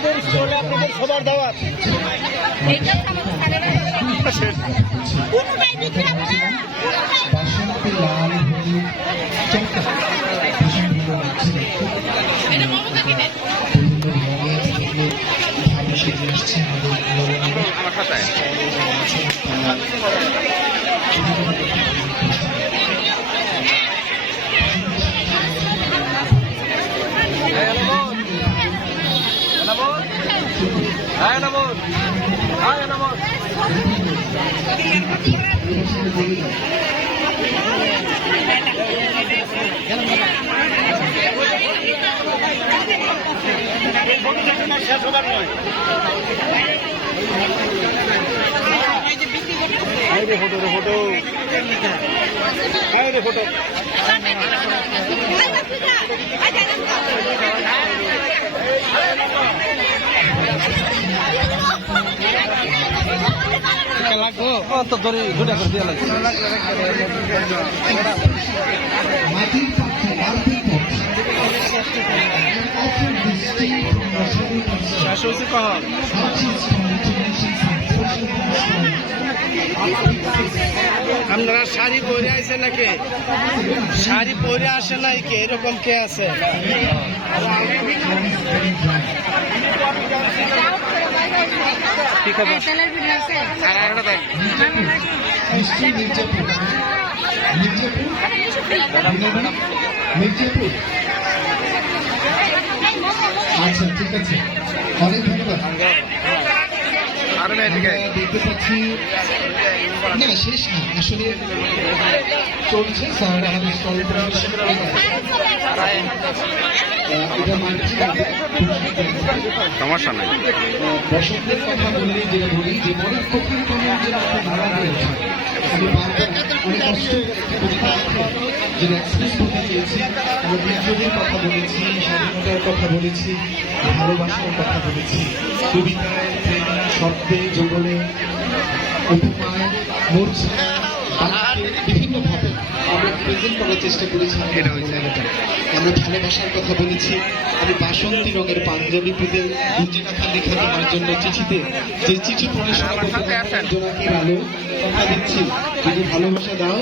আমাদের স্কুলে আপনাদের সবার দাওয়াত। বাসন্তী লাল হলুদ চমকা ভীষণ ভালো লাগছে। বিভিন্ন রঙের ভাবে সেজে আসছে শেষ হবার নয়। ফটো ফটো ফটো লাগবো তো ধরে দুটা করে দিয়ে লাগবে। আপনারা শাড়ি পরে আছে নাকি? শাড়ি পরে আসে নাই কে? এরকম কে আছে? কি খবর? আচ্ছা ঠিক আছে, অনেক ধন্যবাদ। দেখতে পাচ্ছি না শেষ না, আসলে চলছে স্যার আমাদের স্টল সমস্যা নাই। বসন্তের কথা বললে যেটা বলি যে মনের কঠিন কেমন যেন একটা ধারা দিয়েছে। আমি বারবার অনেক কষ্ট যেটা এক্সপ্রেস করতে চেয়েছি। আমরা বিদ্রোহের কথা বলেছি, স্বাধীনতার কথা বলেছি, ভালোবাসার কথা বলেছি, কবিতায়, প্রেমে, শব্দে, জঙ্গলে, উপমায়, মূর্ছায়, বিভিন্নভাবে আমরা প্রেজেন্ট করার চেষ্টা করেছি। আমরা ভালোবাসার কথা বলেছি। আমি বাসন্তী রঙের পাঞ্জাবি পেতে গুঞ্জি কথা লেখা তোমার জন্য চিঠিতে যে চিঠি পড়ে শোনাবো জোনাকির আলো কথা দিচ্ছি, যদি ভালোবাসা দাও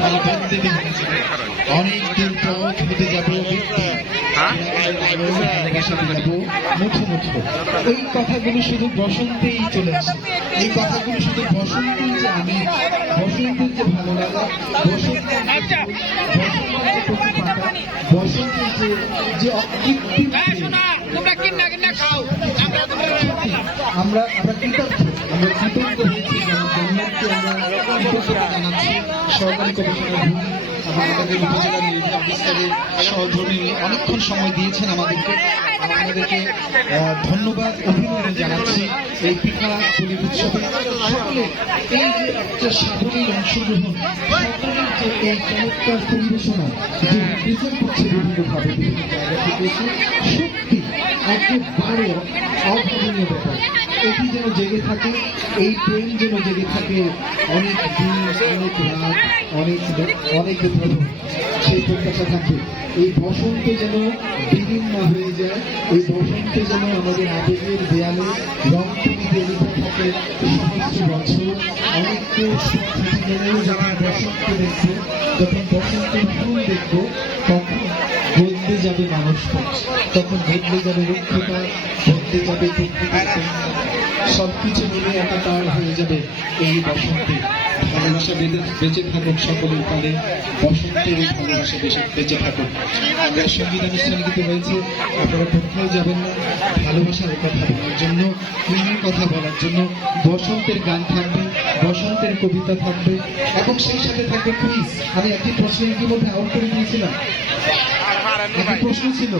তাহলে বন্দেবী হয়ে যাবে। অনেক দিন পথ হতে যাবো যাবো মুঠো মুঠো। এই কথাগুলো শুধু বসন্তেই চলে আসে। এই কথাগুলো শুধু বসন্তেই যে আমি, বসন্তের যে ভালো লাগা, বসন্তের বসন্তের যে আমরা কৃতজ্ঞ, আমরা কৃতজ্ঞ হয়েছি জন্মকে আমরা কৃতজ্ঞতা জানাচ্ছি। সরকারি কমিশনার আমাদের উপজেলা নির্বাহী অফিসারের সহধর্মী অনেকক্ষণ সময় দিয়েছেন আমাদেরকে ধন্যবাদ, অভিনন্দন জানাচ্ছি। এই পিঠা পুলি উৎসবে সকলে এই যে একটা সাবলীল অংশগ্রহণ, সকলের যে এই চমৎকার পরিবেশনা যে রিপ্রেজেন্ট করছে বিভিন্নভাবে বিভিন্ন জায়গা থেকে এসে, সত্যি একেবারে অভাবনীয় ব্যাপার। এটি যেন জেগে থাকে, এই প্রেম যেন জেগে থাকে অনেক দিন, অনেক রাত, অনেক ধরো সেই প্রত্যাশা থাকবে। এই বসন্ত যেন বিলীন না হয়ে যায়, এই বসন্তে যেন আমাদের আবেগের দেয়ালে রং তুলিতে লিখে থাকে সহস্র বছর। অনেককে যখন বসন্ত দেখবো, যখন বসন্তের ফুল দেখবো, তখন বদলে যাবে মানুষ, তখন বদলে যাবে রুক্ষতা, বদলে যাবে প্রকৃতির সবকিছু মিলে একাকার হয়ে যাবে এই বসন্তে। ভালোবাসা বেঁচে থাকুক সকলের প্রাণে, বসন্তের এই ভালোবাসা বেঁচে থাকুক। আমরা সঙ্গীত অনুষ্ঠানে দিতে হয়েছে, আপনারা কোথাও যাবেন না, ভালোবাসার কথা বলার জন্য, প্রেমের কথা বলার জন্য। বসন্তের গান থাকবে, বসন্তের কবিতা থাকবে এবং সেই সাথে থাকবে কুইজ। আমি একটি প্রশ্ন ইতিমধ্যে আউট করে দিয়েছিলাম, একটি প্রশ্ন ছিল